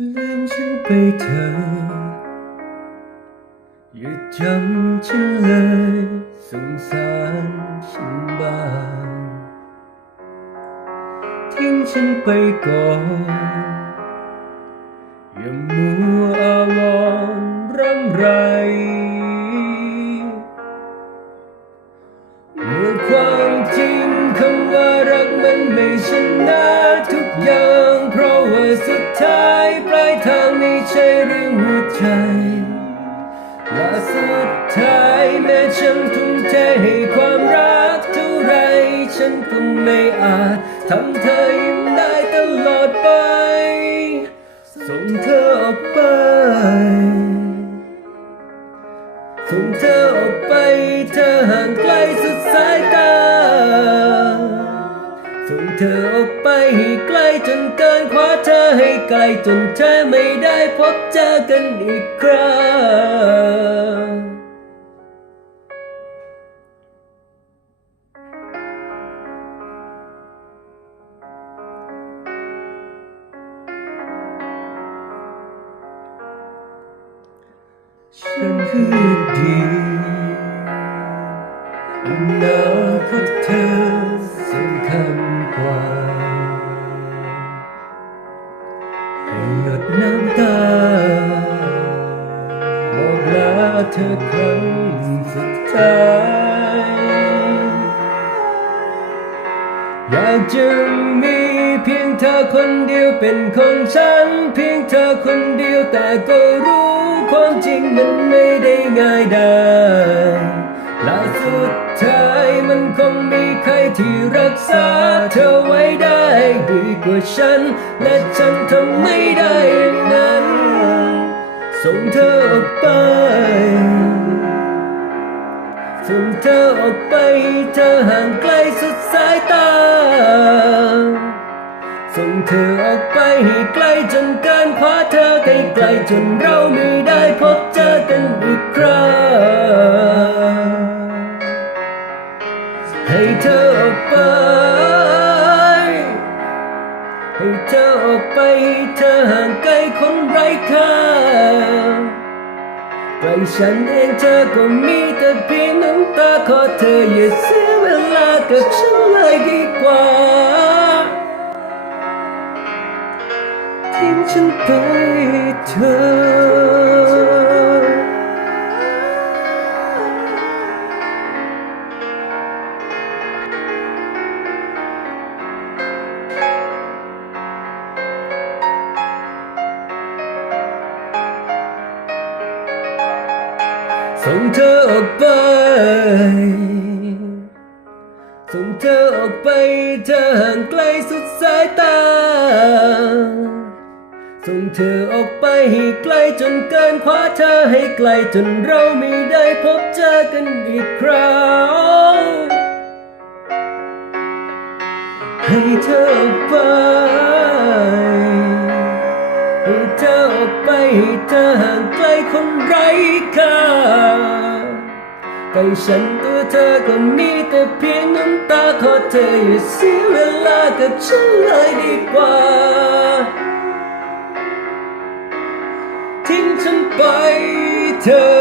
ลืมฉันไปเถอะอย่าจำฉันเลยสงสารฉันบ้างทิ้งฉันไปก่อนอย่ามัว ปลายทางไม่ใช่เรื่องหัวใจและสุดท้ายแม้ฉันทุ่มเทให้ความรักเท่าไร ฉันก็ไม่อาจทำเธอยิ้มได้ตลอดไป ส่งเธอออกไป ส่งเธอออกไป ส่งเธอออกไปให้ไกลจนเกินคว้าเธอให้ไกลจนเธอไม่ได้พบเจอกันอีกครั้งฉันคือดีอนาคตเธอสำคัญ ว่าให้หยดน้ำตาบอกลาเธอครั้งสุดท้ายอยากจะมีเพียงเธอคนเดียวเป็นของฉัน เพียงเธอคนเดียวแต่ก็รู้ความจริงมันไม่ได้ง่ายได้ และสุดท้ายมันคงมีใครที่รักษาเธอไว้ได้ดีกว่าฉัน และฉันทำไม่ได้อย่างนั้น ส่งเธอออกไป ส่งเธอออกไปเธอห่างไกลสุดสายตา ส่งเธอออกไปให้ไกลจนเกินคว้าเธอไกลไกลจนเราไม่ได้พบเจอกันอีกครั้ง ให้เธอออกไป ให้เธอออกไปให้เธอห่างไกลคนไร้ค่าใกลฉันเองเธอก็มีแต่เพียงน้ำตาขอเธออย่าเสียเวลากับฉันเลยดีกว่าทิ้งฉันไปเธอ ส่งเธอออกไป ส่งเธอออกไปเธอห่างไกลสุดสายตา ส่งเธอออกไปให้ไกลจนเกินคว้าเธอให้ไกลจนเราไม่ได้พบเจอกันอีกครั้งให้เธอออกไป ออกไปให้เธอห่างไกลคนไร้ค่าใกล้ฉันตัวเธอก็มีแต่เพียงน้ำตาขอเธออย่าเสียเวลากับฉันเลยดีกว่า ทิ้งฉันไปเธอ